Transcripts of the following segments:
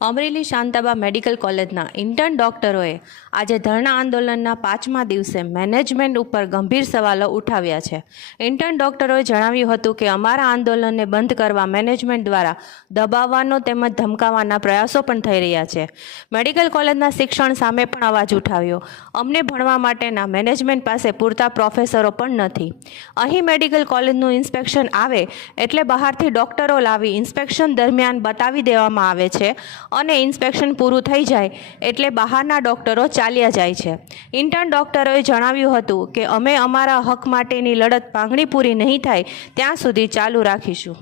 Amreli Shantaba medical કોલેજના intern ડોક્ટરોએ આજે ધરણા આંદોલનના પાંચમા દિવસે મેનેજમેન્ટ ઉપર ગંભીર સવાલો ઉઠાવ્યા છે. ઇન્ટર્ન ડોક્ટરોએ જણાવ્યું હતું કે અમારા આંદોલનને બંધ કરવા મેનેજમેન્ટ દ્વારા દબાવવાનો તેમજ ધમકાવવાના પ્રયાસો પણ થઈ રહ્યા છે. મેડિકલ કોલેજના શિક્ષણ સામે પણ અવાજ ઉઠાવ્યો. અમને ભણવા માટેના મેનેજમેન્ટ પાસે પૂરતા પ્રોફેસરો પણ નથી. અહીં મેડિકલ કોલેજનું ઇન્સ્પેક્શન આવે એટલે બહારથી ડોક્ટરો લાવી ઇન્સ્પેક્શન દરમિયાન બતાવી દેવામાં આવે છે. અને ઇન્સ્પેક્શન પૂરું થઈ જાય એટલે બહારના ડોક્ટરો ચાલ્યા જાય છે. ઇન્ટર્ન ડૉક્ટરોએ જણાવ્યું હતું કે, અમે અમારા હક માટેની લડત પાંગણી પૂરી નહીં થાય, ત્યાં સુધી ચાલુ રાખીશું.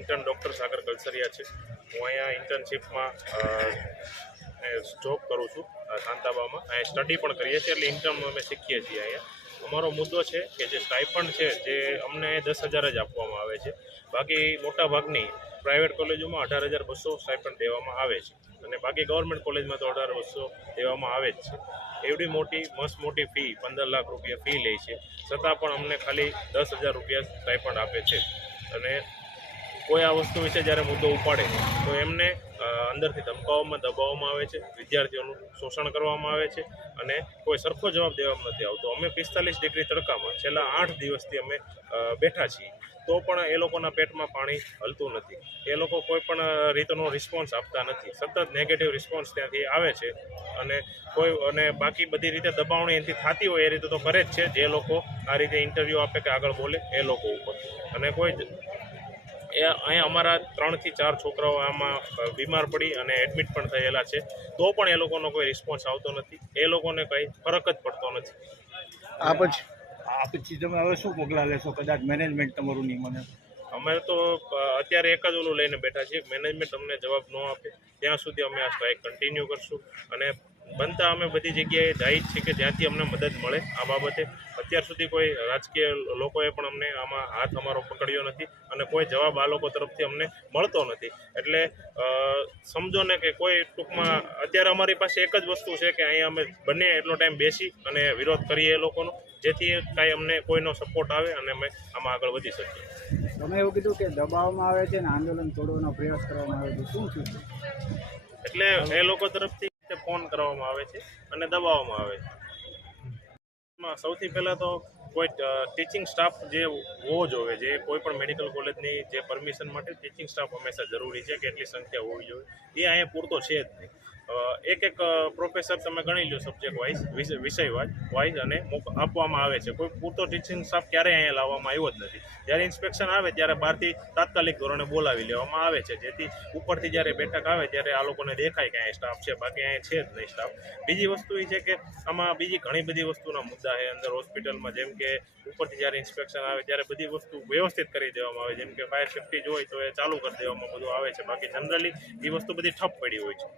ઇન્ટર્ન ડૉક્ટર સાગર કલસરિયા છે. હું અહીંયા ઇન્ટર્નશીપમાં જોબ કરું છું શાંતાબામાં અહીંયા સ્ટડી પણ કરીએ છીએ, એટલે ઇન્ટર્ન અમે શીખીએ છીએ અહીંયા. અમારો મુદ્દો છે કે જે સ્ટાઇપન્ડ છે, જે અમને દસ હજાર જ આપવામાં આવે છે. બાકી મોટાભાગની પ્રાઇવેટ કોલેજોમાં અઢાર હજાર બસો સ્ટાઇપન્ડ દેવામાં આવે છે. અને બાકી ગવર્મેન્ટ કોલેજમાં તો અઢાર બસો દેવામાં આવે જ છે. એવડી મોટી, મસ્ત મોટી ફી પંદર લાખ રૂપિયા ફી લે છે. છતાં પણ અમને ખાલી દસ હજાર રૂપિયા સ્ટાઇપન્ડ આપે છે. અને કોઈ આ વસ્તુ વિશે જ્યારે મુદ્દો ઉપાડે, તો એમને અંદરથી ધમકાવવામાં, દબાવવામાં આવે છે, વિદ્યાર્થીઓનું શોષણ કરવામાં આવે છે અને કોઈ સરખો જવાબ દેવામાં નથી આવતો. અમે પિસ્તાલીસ ડિગ્રી તડકામાં છેલ્લા આઠ દિવસથી અમે બેઠા છીએ. તો પણ એ લોકોના પેટમાં પાણી હલતું નથી. એ લોકો કોઈ પણ રીતનો રિસ્પોન્સ આપતા નથી. સતત નેગેટિવ રિસ્પોન્સ ત્યાંથી આવે છે અને કોઈ, અને બાકી બધી રીતે દબાવણી એનાથી થતી હોય એ રીતે તો કરે જ છે. જે લોકો આ રીતે ઇન્ટરવ્યૂ આપે કે આગળ બોલે, એ લોકો ઉપર. અને કોઈ એ અહીંયા અમારા ત્રણથી ચાર છોકરાઓ આમાં બીમાર પડી અને એડમિટ પણ થયેલા છે. તો પણ એ લોકોનો કોઈ રિસ્પોન્સ આવતો નથી. એ લોકોને કંઈ ફરક જ પડતો નથી. આ પછી? આ પછી તમે હવે શું પગલાં લેશો? કદાચ મેનેજમેન્ટ તમારું નહીં મને? અમે તો અત્યારે એક જ ઓલું લઈને બેઠા છીએ. મેનેજમેન્ટ અમને જવાબ ન આપે. ત્યાં સુધી અમે આ સ્ટ્રાઇક કન્ટિન્યુ કરશું. અને બનતા અમે બધી જગ્યાએ જાય છીએ કે જ્યાંથી અમને મદદ મળે આ બાબતે. અત્યાર સુધી કોઈ રાજકીય લોકોએ પણ અમને આમાં હાથ અમારો પકડ્યો નથી અને કોઈ જવાબ આ લોકો તરફથી અમને મળતો નથી. એટલે સમજો ને કે કોઈ ટૂંકમાં અત્યારે અમારી પાસે એક જ વસ્તુ છે કે અહીંયા અમે બંને એટલો ટાઈમ બેસી અને વિરોધ કરીએ એ લોકોનો જેથી કાંઈ અમને કોઈનો સપોર્ટ આવે અને અમે આમાં આગળ વધી શકીએ. તમે એવું કીધું કે દબાવવામાં આવે છે ને આંદોલન તોડવાનો પ્રયાસ કરવામાં આવે છે. શું છે? એટલે એ લોકો તરફથી ફોન કરવામાં આવે છે અને દબાવવામાં આવે છે. સૌથી પહેલાં તો કોઈ ટીચિંગ સ્ટાફ જે હોવો જોઈએ, જે કોઈ પણ મેડિકલ કોલેજની જે પરમિશન માટે ટીચિંગ સ્ટાફ હંમેશા જરૂરી છે કે એટલી સંખ્યા હોવી જોઈએ. એ અહીંયા પૂરતો છે જ નહીં. એક એક પ્રોફેસર તમે ગણી લો સબ્જેક્ટ વાઇઝ વિષય વાઇઝ અને આપવામાં આવે છે. કોઈ પૂરતો ટીચિંગ સ્ટાફ ક્યારેય અહીંયા લાવવામાં આવ્યો જ નથી. જ્યારે ઇન્સ્પેક્શન આવે ત્યારે બહારથી તાત્કાલિક ધોરણે બોલાવી લેવામાં આવે છે. જેથી ઉપરથી જ્યારે બેઠક આવે ત્યારે આ લોકોને દેખાય કે અહીંયા સ્ટાફ છે. બાકી અહીંયા છે જ નહીં સ્ટાફ બીજી વસ્તુ એ છે કે આમાં બીજી ઘણી બધી વસ્તુના મુદ્દા છે. અંદર હોસ્પિટલમાં જેમ કે ઉપરથી જ્યારે ઇન્સ્પેક્શન આવે ત્યારે બધી વસ્તુ વ્યવસ્થિત કરી દેવામાં આવે. જેમ કે ફાયર સેફ્ટી જોઈ તો એ ચાલુ કરી દેવામાં બધું આવે છે. બાકી જનરલી એ વસ્તુ બધી ઠપ પડી હોય છે.